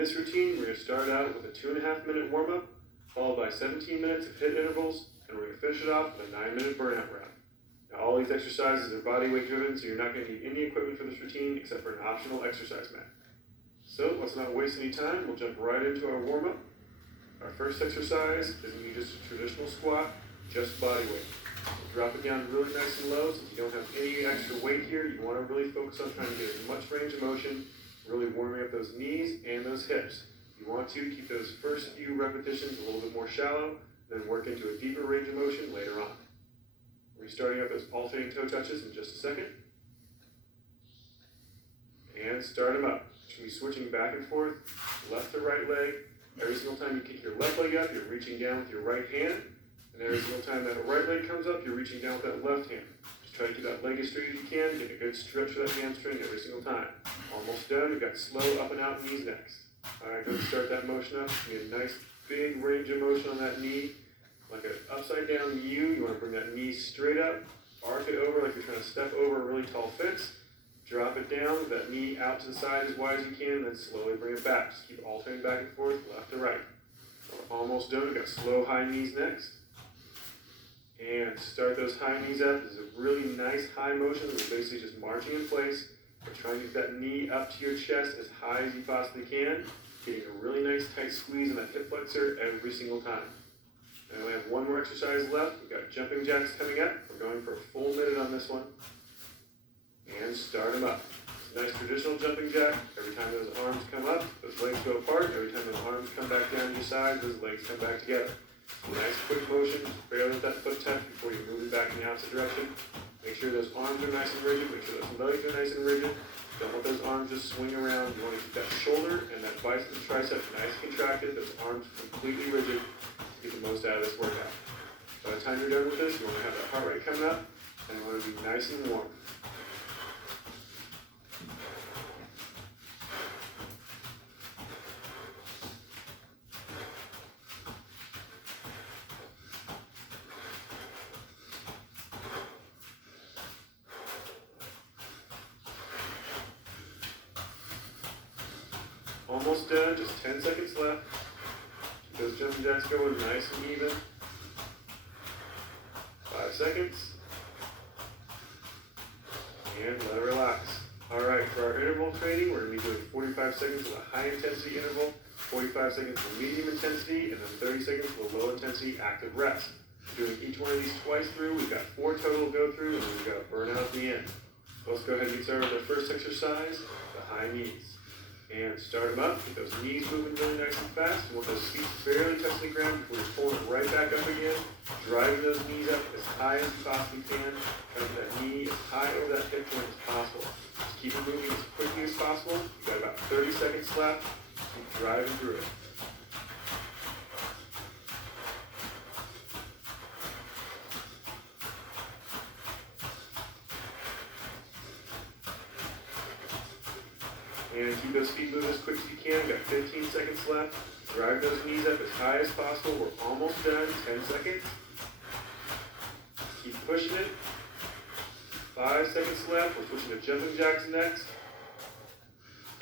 this routine, we're going to start out with a 2.5-minute warm-up, followed by 17 minutes of HIIT intervals, and we're going to finish it off with a 9-minute burnout round. Now, all these exercises are body weight driven, so you're not going to need any equipment for this routine except for an optional exercise mat. So let's not waste any time, we'll jump right into our warm-up. Our first exercise is going to be just a traditional squat, just body weight. We'll drop it down really nice and low. Since you don't have any extra weight here, you want to really focus on trying to get as much range of motion, really warming up those knees and those hips. You want to keep those first few repetitions a little bit more shallow, then work into a deeper range of motion later on. We're starting up those alternating toe touches in just a second. And start them up. You're going to be switching back and forth, left to right leg. Every single time you kick your left leg up, you're reaching down with your right hand. And every single time that right leg comes up, you're reaching down with that left hand. Just try to keep that leg as straight as you can. Get a good stretch for that hamstring every single time. Almost done. We've got slow up and out knees next. All right, go and start that motion up. Get a nice big range of motion on that knee. Like an upside down U, you want to bring that knee straight up. Arc it over like you're trying to step over a really tall fence. Drop it down, with that knee out to the side as wide as you can, and then slowly bring it back. Just keep alternating back and forth, left to right. We're almost done. We've got slow high knees next. And start those high knees up. This is a really nice high motion. We're basically just marching in place. We're trying to get that knee up to your chest as high as you possibly can. Getting a really nice tight squeeze in that hip flexor every single time. And we have one more exercise left. We've got jumping jacks coming up. We're going for a full minute on this one. And start them up. It's a nice traditional jumping jack. Every time those arms come up, those legs go apart. Every time those arms come back down to your side, those legs come back together. Nice quick motion, barely let that foot touch before you move it back in the opposite direction. Make sure those arms are nice and rigid, make sure those legs are nice and rigid. Don't let those arms just swing around. You want to keep that shoulder and that bicep and tricep nice and contracted, those arms completely rigid to get the most out of this workout. By the time you're done with this, you want to have that heart rate coming up and you want to be nice and warm. Almost done, just 10 seconds left. Keep those jumping jacks going nice and even. 5 seconds. And let it relax. Alright, for our interval training, we're going to be doing 45 seconds of a high intensity interval, 45 seconds of medium intensity, and then 30 seconds of a low intensity active rest. We're doing each one of these twice through. We've got 4 total to go through, and then we've got a burnout at the end. So let's go ahead and get started with our first exercise, the high knees. And start them up, get those knees moving really nice and fast. You want those feet barely touching the ground before you're pulling it right back up again. Driving those knees up as high as you possibly can. Try to get that knee as high over that hip joint as possible. Just keep it moving as quickly as possible. You've got about 30 seconds left. Keep driving through it. And keep those feet moving as quick as you can. We've got 15 seconds left. Drive those knees up as high as possible. We're almost done. 10 seconds. Keep pushing it. 5 seconds left. We're switching to jumping jacks next.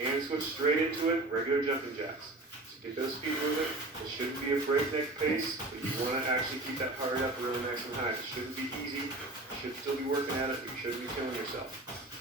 And switch straight into it. Regular jumping jacks. So get those feet moving. It shouldn't be a breakneck pace, but you want to actually keep that heart up really nice and high. It shouldn't be easy. You should still be working at it, but you shouldn't be killing yourself.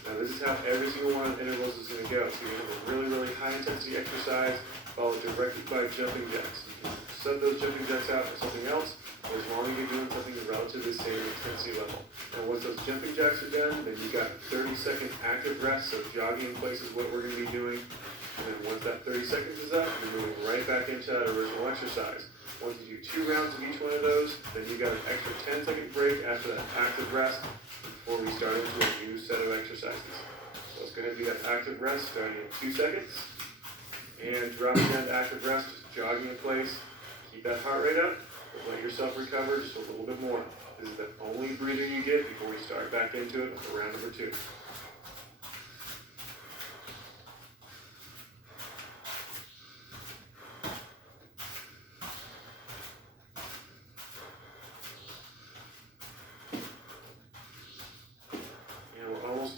Now this is how every single one of the intervals is going to go. So you're going to have a really, really high intensity exercise followed directly by jumping jacks. You can sub those jumping jacks out for something else, as long as you're doing something relatively the same intensity level. And once those jumping jacks are done, then you've got 30-second active rest, so jogging in place is what we're going to be doing. And then once that 30 seconds is up, you're moving right back into that original exercise. Once you do 2 rounds of each one of those, then you've got an extra 10-second break after that active rest before we start into a new set of exercises. So let's go ahead and do that active rest starting in 2 seconds. And dropping down to active rest, just jogging in place. Keep that heart rate up, but let yourself recover just a little bit more. This is the only breather you get before we start back into it with round number 2.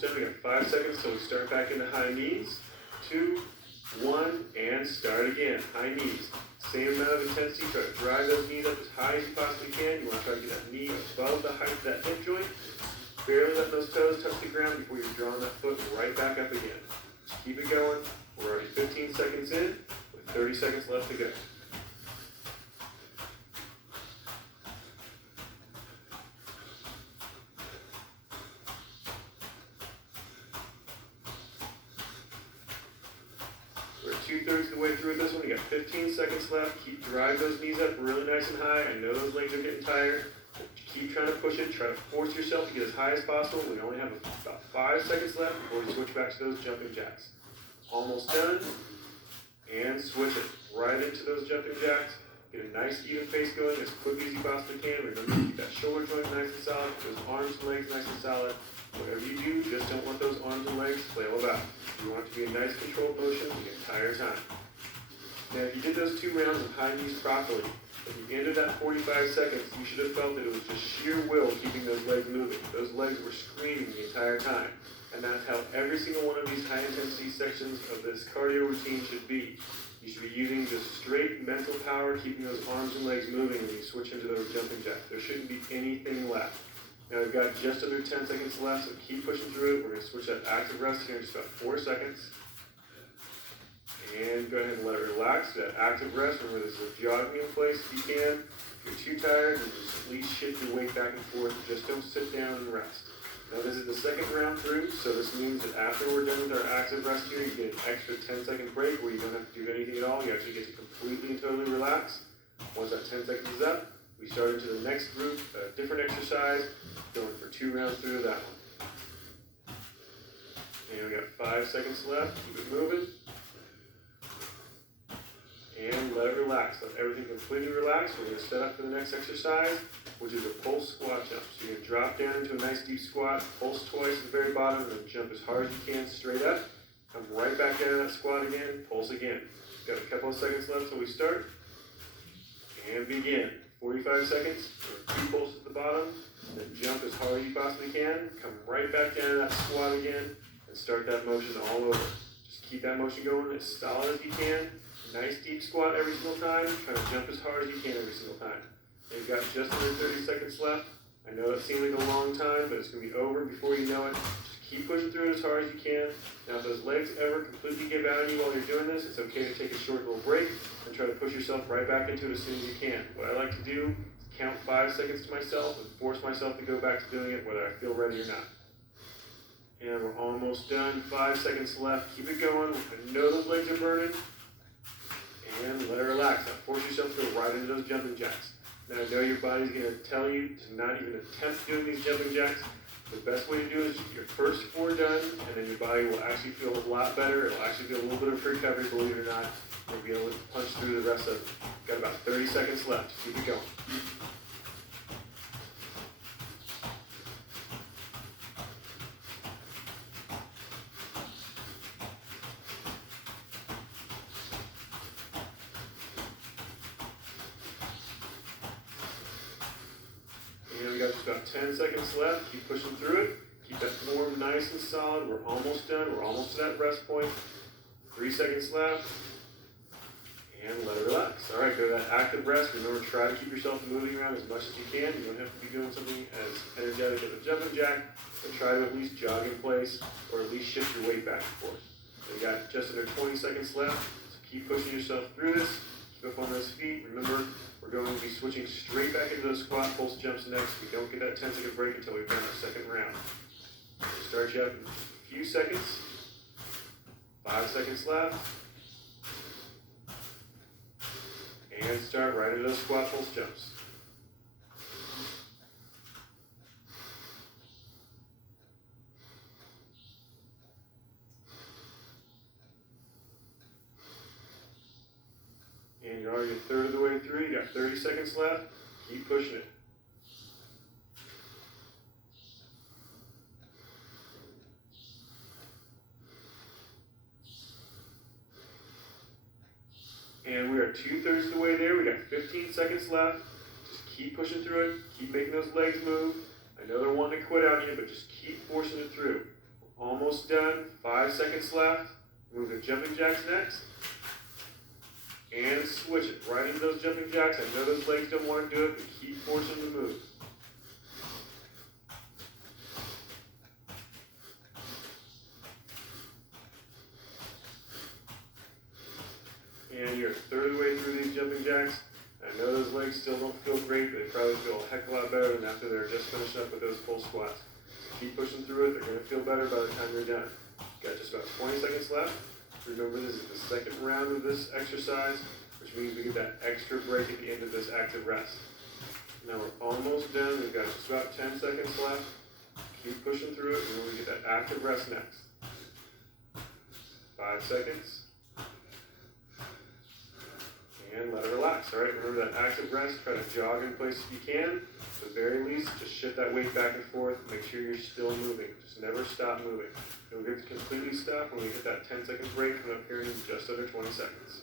Done. We got 5 seconds, so we start back into high knees. 2, 1, and start again. High knees. Same amount of intensity. Try to drive those knees up as high as you possibly can. You want to try to get that knee above the height of that hip joint. Barely let those toes touch the ground before you're drawing that foot right back up again. Just keep it going. We're already 15 seconds in with 30 seconds left to go. We're 2/3 of the way through this one. We got 15 seconds left. Keep driving those knees up really nice and high. I know those legs are getting tired. Keep trying to push it. Try to force yourself to get as high as possible. We only have about 5 seconds left before we switch back to those jumping jacks. Almost done. And switch it right into those jumping jacks. Get a nice even pace going as quickly as you possibly can. Remember to keep that shoulder joint nice and solid. Those arms and legs nice and solid. Whatever you do, just don't let those arms and legs flail about. You want it to be a nice controlled motion the entire time. Now, if you did those 2 rounds of high knees properly, at the end of that 45 seconds, you should have felt that it was just sheer will keeping those legs moving. Those legs were screaming the entire time. And that's how every single one of these high intensity sections of this cardio routine should be. You should be using just straight mental power, keeping those arms and legs moving when you switch into those jumping jacks. There shouldn't be anything left. Now we've got just under 10 seconds left, so keep pushing through it. We're going to switch that active rest here in just about 4 seconds. And go ahead and let it relax. That active rest, remember this is jogging in place if you can. If you're too tired, then just at least shift your weight back and forth. Just don't sit down and rest. Now this is the second round through, so this means that after we're done with our active rest here, you get an extra 10-second break where you don't have to do anything at all. You actually get to completely and totally relax. Once that 10 seconds is up, we start into the next group, a different exercise, going for 2 rounds through that one. And we got 5 seconds left. Keep it moving. And let it relax. Let everything completely relax. We're going to set up for the next exercise, which is a pulse squat jump. So you're going to drop down into a nice deep squat, pulse twice at the very bottom, and then jump as hard as you can straight up. Come right back down to that squat again, pulse again. Got a couple of seconds left till we start. And begin. 45 seconds, 2 pulses at the bottom, then jump as hard as you possibly can. Come right back down to that squat again, and start that motion all over. Just keep that motion going as solid as you can. Nice deep squat every single time. Try to jump as hard as you can every single time. You've got just under 30 seconds left. I know that seems like a long time, but it's going to be over before you know it. Just keep pushing through it as hard as you can. Now, if those legs ever completely give out on you while you're doing this, it's okay to take a short little break and try to push yourself right back into it as soon as you can. What I like to do is count 5 seconds to myself and force myself to go back to doing it whether I feel ready or not. And we're almost done. 5 seconds left. Keep it going. I know those legs are burning. And let it relax. Now force yourself to go right into those jumping jacks. Now I know your body's going to tell you to not even attempt doing these jumping jacks. The best way to do it is get your first 4 done, and then your body will actually feel a lot better. It'll actually feel a little bit of recovery, believe it or not. You'll be able to punch through the rest of it. Got about 30 seconds left. Keep it going. And we got just about 10 seconds left. Keep pushing through it. Keep that form nice and solid. We're almost done. We're almost to that rest point. 3 seconds left. And let it relax. All right, go to that active rest. Remember, try to keep yourself moving around as much as you can. You don't have to be doing something as energetic as a jumping jack, but try to at least jog in place or at least shift your weight back and forth. So you got just under 20 seconds left. So keep pushing yourself through this. Keep up on those feet. Remember, we're going to be switching straight back into those squat pulse jumps next. We don't get that 10-second break until we've done our second round. We'll start you up in a few seconds. 5 seconds left. And start right into those squat pulse jumps. And you're already a third of the way through. You got 30 seconds left. Keep pushing it. And we are 2/3 of the way there. We got 15 seconds left. Just keep pushing through it. Keep making those legs move. I know they're wanting to quit on you, but just keep forcing it through. We're almost done. 5 seconds left. Move to jumping jacks next. And switch it right into those jumping jacks. I know those legs don't want to do it, but keep forcing them to move. And you're a third of the way through these jumping jacks. I know those legs still don't feel great, but they probably feel a heck of a lot better than after they're just finished up with those full squats. So keep pushing through it. They're going to feel better by the time you're done. Got just about 20 seconds left. Remember, this is the second round of this exercise, which means we get that extra break at the end of this active rest. Now we're almost done. We've got just about 10 seconds left. Keep pushing through it, and then we get that active rest next. 5 seconds. And let it relax. All right, remember that active rest. Try to jog in place if you can. At the very least, just shift that weight back and forth. Make sure you're still moving. Just never stop moving. Don't get to completely stop when we hit that 10-second break coming up here in just under 20 seconds.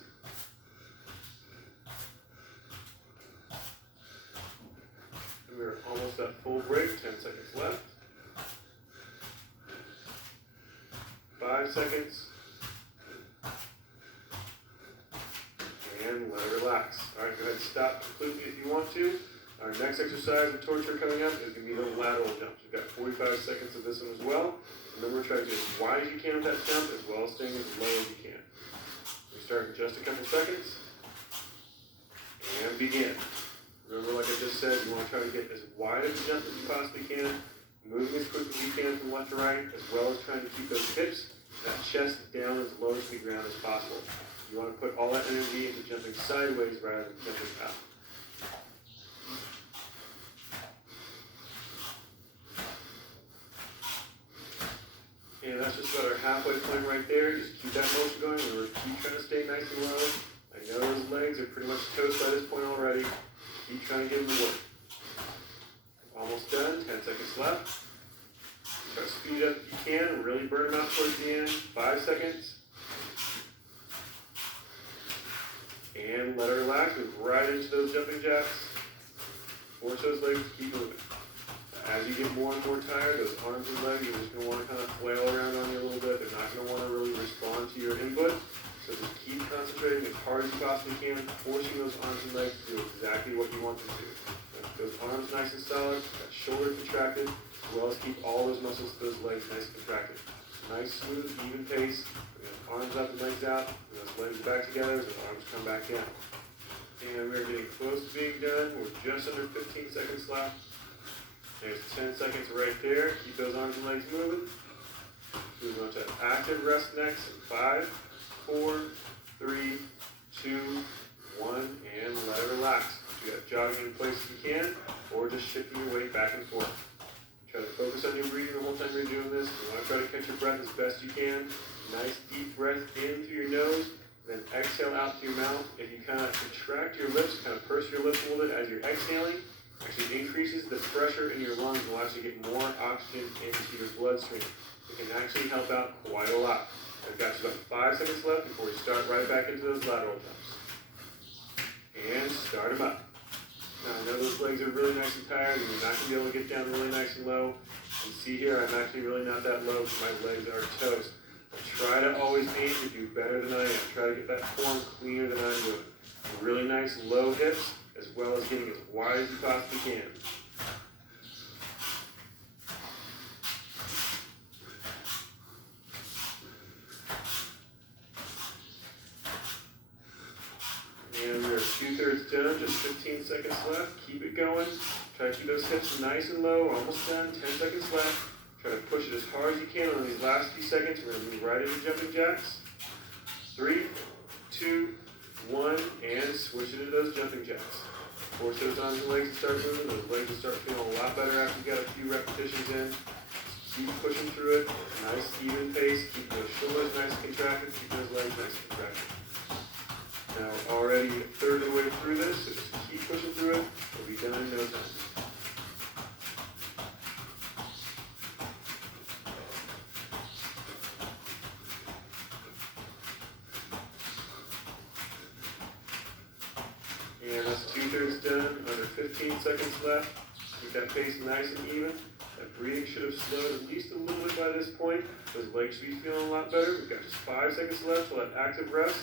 And we're almost at full break. 10 seconds left. 5 seconds. And let it relax. All right, go ahead and stop completely if you want to. Our next exercise of torture coming up is going to be the lateral jumps. We've got 45 seconds of this one as well. Remember, try to get as wide as you can with that jump, as well as staying as low as you can. We start in just a couple seconds. And begin. Remember, like I just said, you want to try to get as wide of a jump as you possibly can, moving as quick as you can from left to right, as well as trying to keep those hips, that chest down as low to the ground as possible. You want to put all that energy into jumping sideways rather than jumping out. And that's just about our halfway point right there. Just keep that motion going. Remember, keep trying to stay nice and low. I know those legs are pretty much toast by this point already. Keep trying to get them to work. Almost done. 10 seconds left. Try to speed it up if you can. Really burn them out towards the end. 5 seconds. And let it relax. Move right into those jumping jacks. Force those legs to keep moving. As you get more and more tired, those arms and legs are just going to want to kind of flail around on you a little bit. They're not going to want to really respond to your input. So just keep concentrating as hard as you possibly can, forcing those arms and legs to do exactly what you want them to do. Keep those arms nice and solid, that shoulder contracted, as well as keep all those muscles to those legs nice and contracted. Nice, smooth, even pace. Arms up and legs out, and those legs back together as the arms come back down. And we're getting close to being done. We're just under 15 seconds left. There's 10 seconds right there. Keep those arms and legs moving. Moving on to active rest next. 5, 4, 3, 2, 1, and let it relax. You got jogging in place if you can, or just shifting your weight back and forth. Try to focus on your breathing the whole time you're doing this. You want to try to catch your breath as best you can. Nice deep breath in through your nose, then exhale out through your mouth. If you kind of contract your lips, kind of purse your lips a little bit as you're exhaling, actually increases the pressure in your lungs and will actually get more oxygen into your bloodstream. It can actually help out quite a lot. I've got just about 5 seconds left before we start right back into those lateral jumps. And start them up. Now I know those legs are really nice and tired and you're not going to be able to get down really nice and low. You can see here I'm actually really not that low because my legs are toast. Try to always aim to do better than I am. Try to get that form cleaner than I'm doing. Really nice low hips, as well as getting as wide as you possibly can. And we're 2/3 done, just 15 seconds left. Keep it going. Try to keep those hips nice and low. Almost done, 10 seconds left. Try to push it as hard as you can on these last few seconds. We're going to move right into jumping jacks. 3, 2, 1, and switch it into those jumping jacks. Force those arms and legs to start moving. Those legs will start feeling a lot better after you've got a few repetitions in. Keep pushing through it. Nice, even pace. Keep those shoulders nice and contracted. Keep those legs nice and contracted. Now, already a third of the way through this, so just keep pushing through it. We'll be done in no time. And that's 2/3 done, under 15 seconds left. Keep that pace nice and even. That breathing should have slowed at least a little bit by this point. Those legs should be feeling a lot better. We've got just 5 seconds left till that active rest.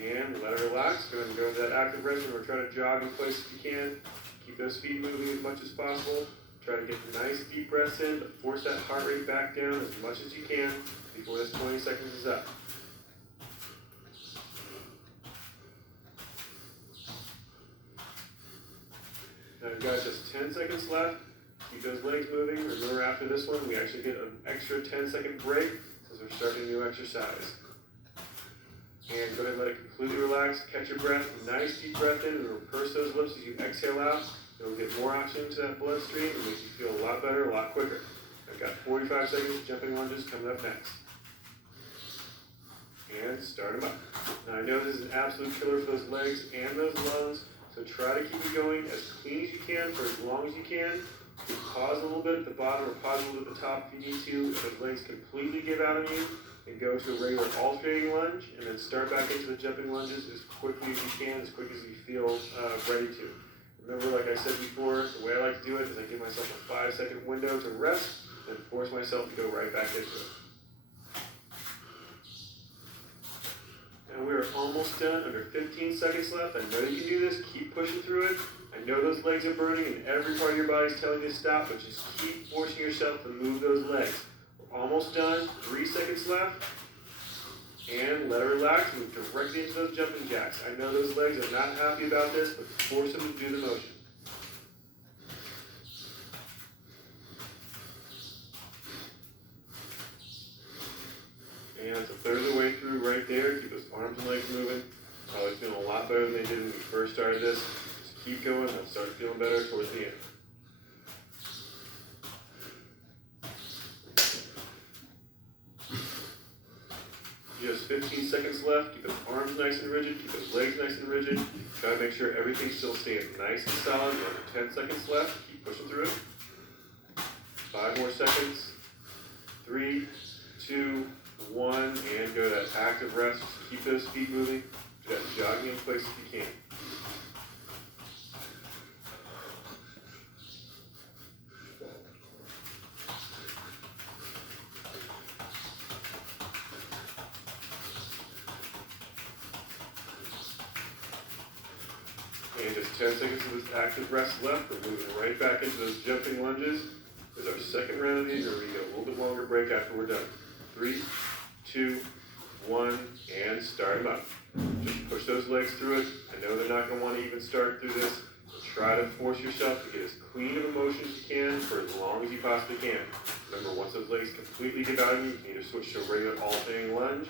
And let it relax. Go ahead and go into that active rest. Remember, try to jog in place if you can. Keep those feet moving as much as possible. Try to get nice deep breaths in, but force that heart rate back down as much as you can before this 20 seconds is up. Now we've got just 10 seconds left. Keep those legs moving. Remember, after this one, we actually get an extra 10-second break since we're starting a new exercise. And go ahead and let it completely relax. Catch your breath. Nice deep breath in, and purse those lips as you exhale out. It'll get more oxygen to that bloodstream and make you feel a lot better, a lot quicker. I've got 45 seconds of jumping lunges coming up next. And start them up. Now I know this is an absolute killer for those legs and those lungs, so try to keep it going as clean as you can for as long as you can. You can pause a little bit at the bottom or pause a little bit at the top if you need to. If those legs completely give out on you, and go to a regular alternating lunge, and then start back into the jumping lunges as quickly as you can, as quick as you feel ready to. Remember, like I said before, the way I like to do it is I give myself a 5-second window to rest and force myself to go right back into it. And we are almost done, under 15 seconds left. I know you can do this, keep pushing through it. I know those legs are burning and every part of your body is telling you to stop, but just keep forcing yourself to move those legs. We're almost done, 3 seconds left. And let it relax, move directly into those jumping jacks. I know those legs are not happy about this, but force them to do the motion. And it's a third of the way through right there. Keep those arms and legs moving. Probably feeling a lot better than they did when we first started this. Just keep going, they'll start feeling better towards the end. Just 15 seconds left. Keep those arms nice and rigid. Keep those legs nice and rigid. Try to make sure everything's still staying nice and solid. We're under 10 seconds left. Keep pushing through it. 5 more seconds. 3, 2, 1, and go to that active rest. Just keep those feet moving. Do that jogging in place if you can. And just 10 seconds of this active rest left. We're moving right back into those jumping lunges. This is our second round of these, and we're going to get a little bit longer break after we're done. 3, 2, 1, and start them up. Just push those legs through it. I know they're not going to want to even start through this. Try to force yourself to get as clean of a motion as you can for as long as you possibly can. Remember, once those legs completely give out on you, you can either switch to a regular alternating lunge,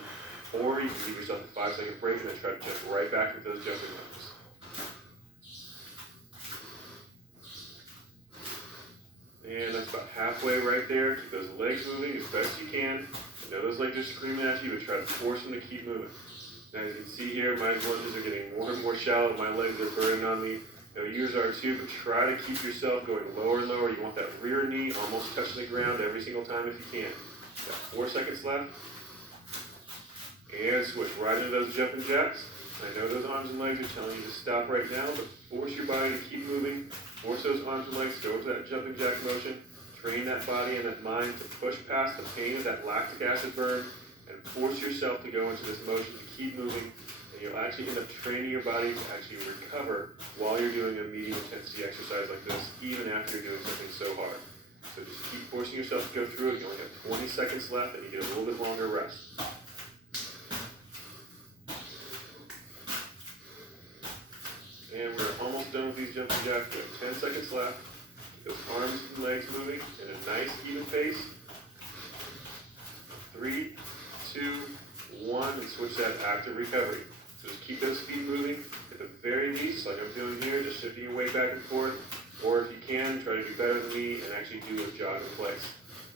or you can give yourself a 5-second break and then try to jump right back into those jumping lunges. And that's about halfway right there. Keep those legs moving as best you can. I know those legs are screaming at you, but try to force them to keep moving. Now, as you can see here, my lunges are getting more and more shallow. My legs are burning on me. Yours are too, but try to keep yourself going lower and lower. You want that rear knee almost touching the ground every single time if you can. Got 4 seconds left. And switch right into those jumping jacks. I know those arms and legs are telling you to stop right now, but force your body to keep moving. Force those arms and legs to go into that jumping jack motion. Train that body and that mind to push past the pain of that lactic acid burn and force yourself to go into this motion to keep moving. And you'll actually end up training your body to actually recover while you're doing a medium intensity exercise like this, even after you're doing something so hard. So just keep forcing yourself to go through it. You only have 20 seconds left and you get a little bit longer rest. And we're almost done with these jumping jacks. We have 10 seconds left. Those arms and legs moving in a nice, even pace. 3, 2, 1, and switch that active recovery. So just keep those feet moving. At the very least, like I'm doing here, just shifting your weight back and forth. Or if you can, try to do better than me and actually do a jog in place.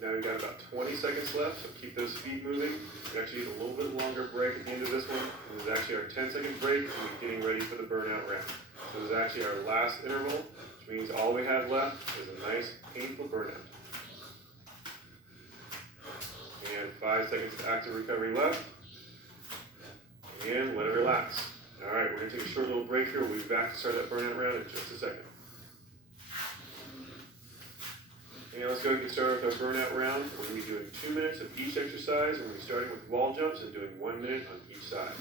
Now we've got about 20 seconds left, so keep those feet moving. We actually need a little bit longer break at the end of this one. This is actually our 10-second break, and we're getting ready for the burnout round. So this is actually our last interval, which means all we have left is a nice, painful burnout. And 5 seconds of active recovery left. And let it relax. All right, we're going to take a short little break here. We'll be back to start that burnout round in just a second. Okay, let's go ahead and get started with our burnout round. We're going to be doing 2 minutes of each exercise, and we're going to be starting with wall jumps and doing 1 minute on each side.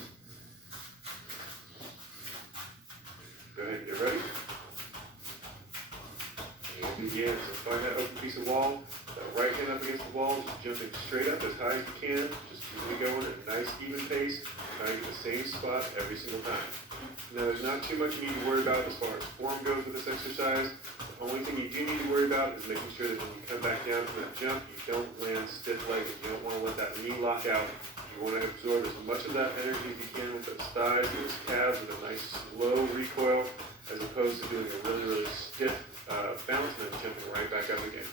Go ahead and get ready. And begin. So find that open piece of wall, that right hand up against the wall, just jumping straight up as high as you can. Just keep it going at a nice even pace. Try to get the same spot every single time. Now there's not too much you need to worry about as far as form goes with this exercise. The only thing you do need to worry about is making sure that when you come back down from that jump, you don't land stiff-legged. You don't want to let that knee lock out. You want to absorb as much of that energy as you can with those thighs and those calves with a nice slow recoil, as opposed to doing a really, really stiff bounce and then jumping right back up again.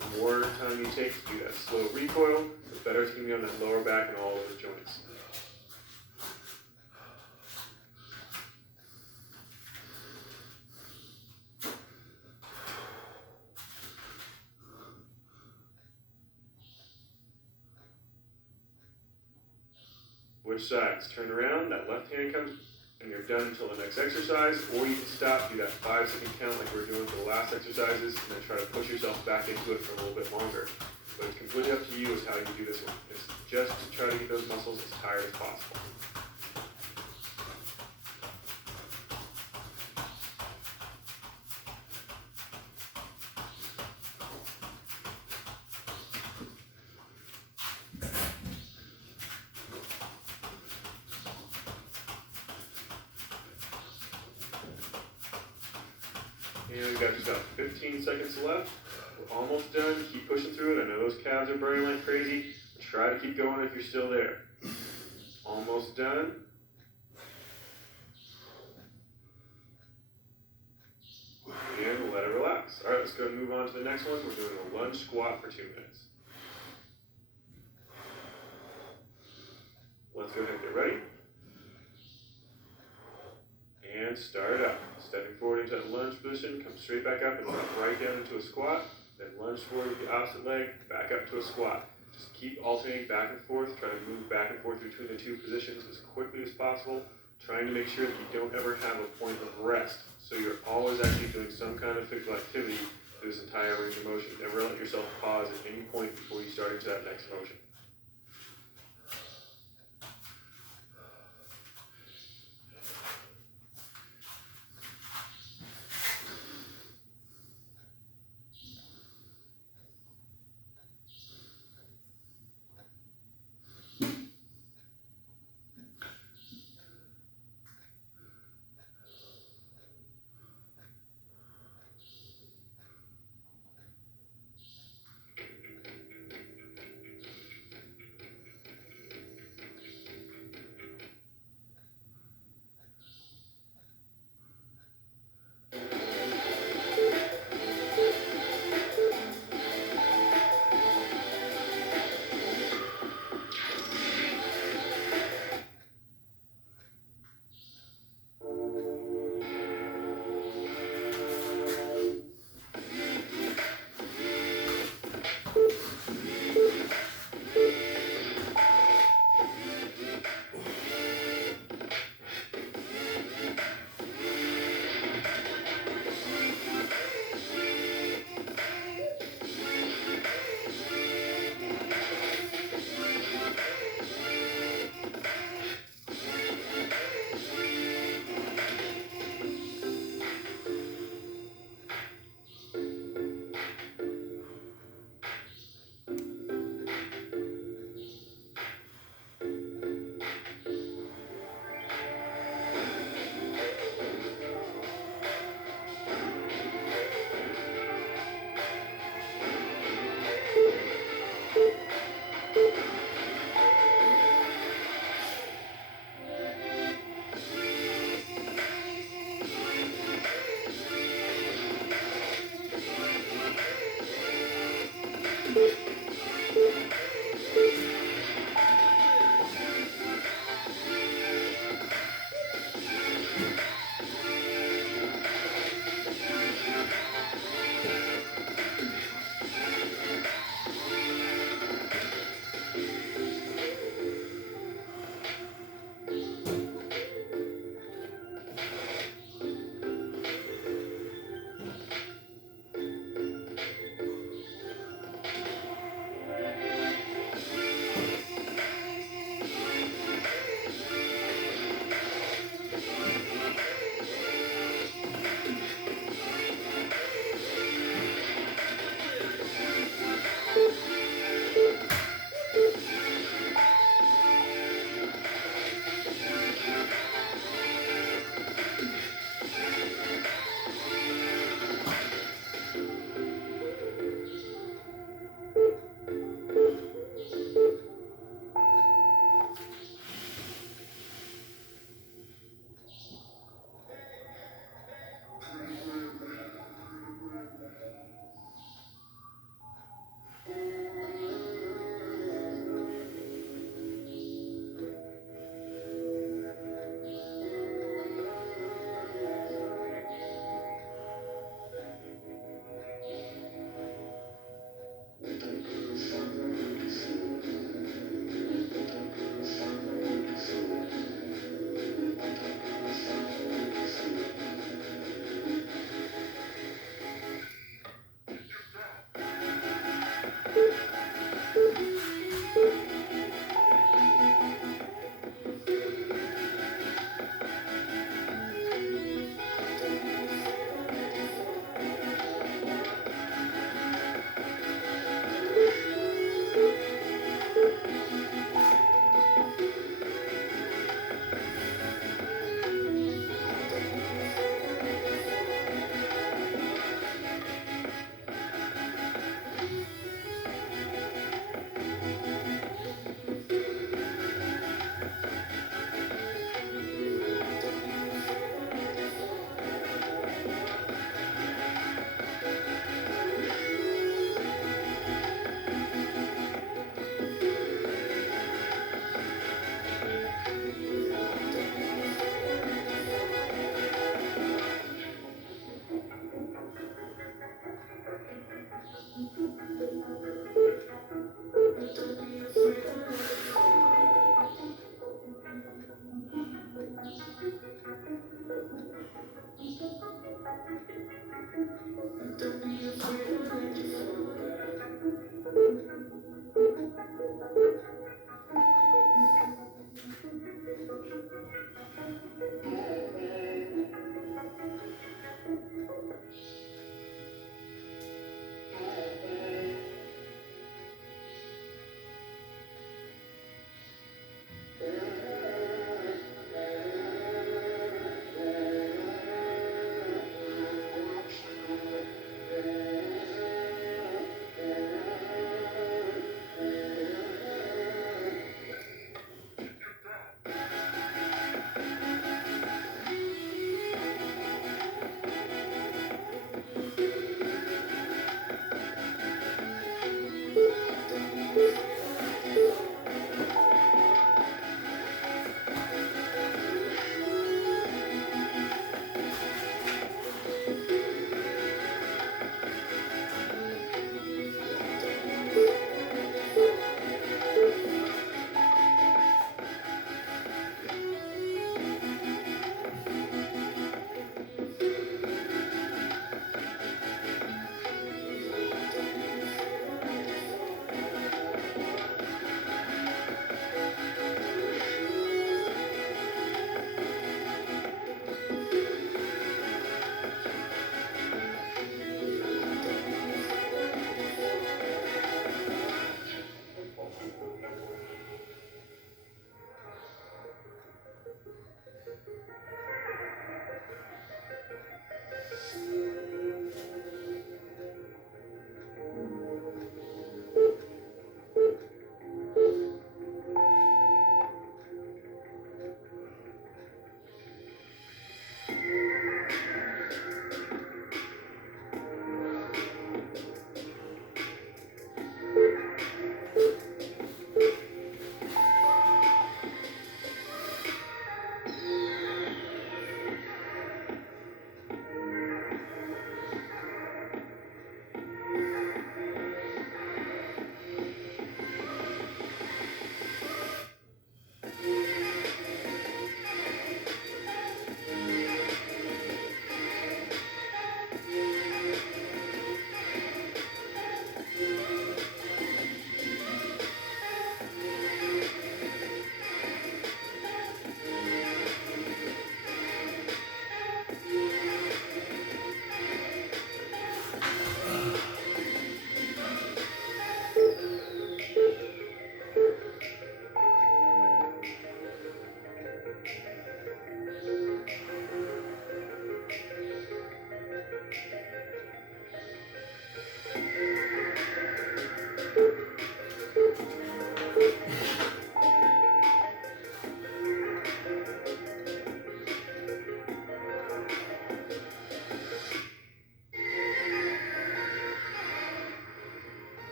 The more time you take to do that slow recoil, the better it's going to be on that lower back and all those joints. Which sides? Turn around, that left hand comes, and you're done until the next exercise, or you can stop, do that 5-second count like we were doing for the last exercises, and then try to push yourself back into it for a little bit longer. But it's completely up to you as how you do this one. It's just to try to get those muscles as tired as possible. And we've got just about 15 seconds left. We're almost done. Keep pushing through it. I know those calves are burning like crazy. Try to keep going if you're still there. Almost done. And we'll let it relax. All right, let's go and move on to the next one. We're doing a lunge squat for 2 minutes. Let's go ahead and get ready. And start up. Stepping forward into that lunge position, come straight back up and drop right down into a squat. Then lunge forward with the opposite leg, back up to a squat. Just keep alternating back and forth, trying to move back and forth between the two positions as quickly as possible, trying to make sure that you don't ever have a point of rest. So you're always actually doing some kind of physical activity through this entire range of motion. Never let yourself pause at any point before you start into that next motion.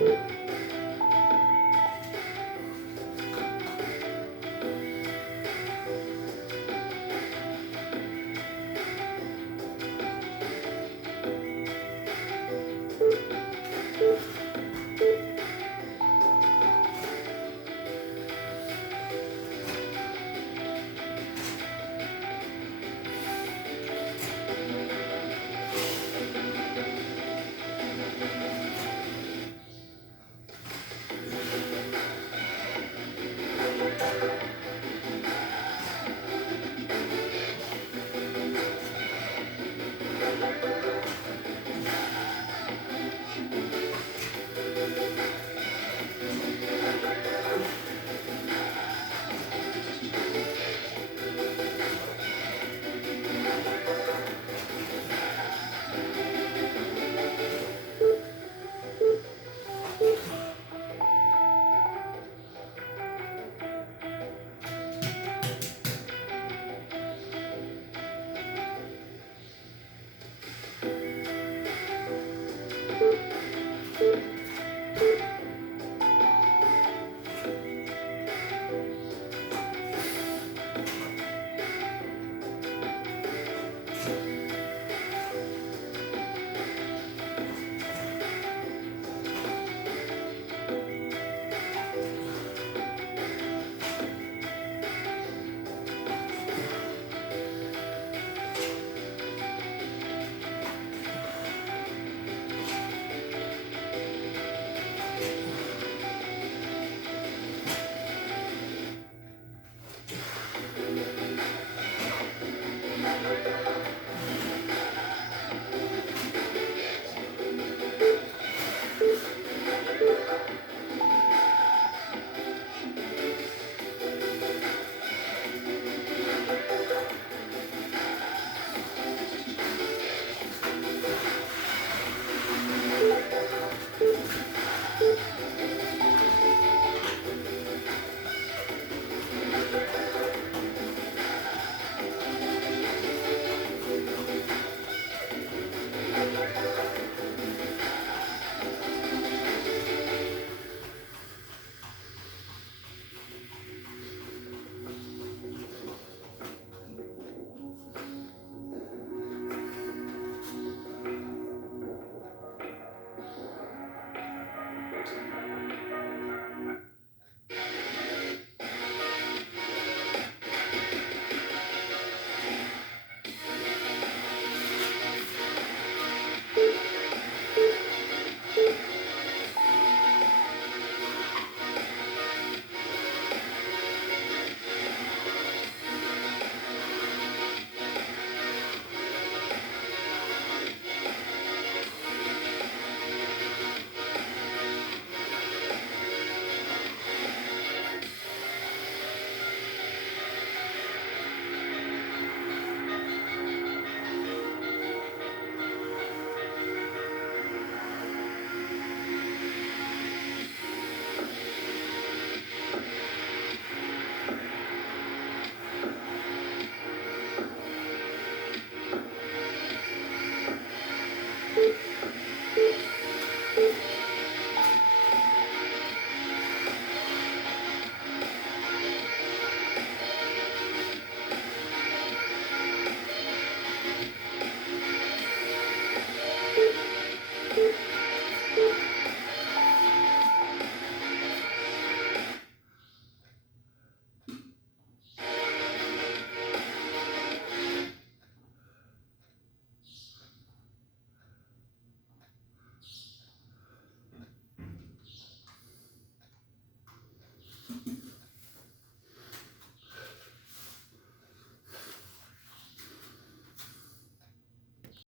Good.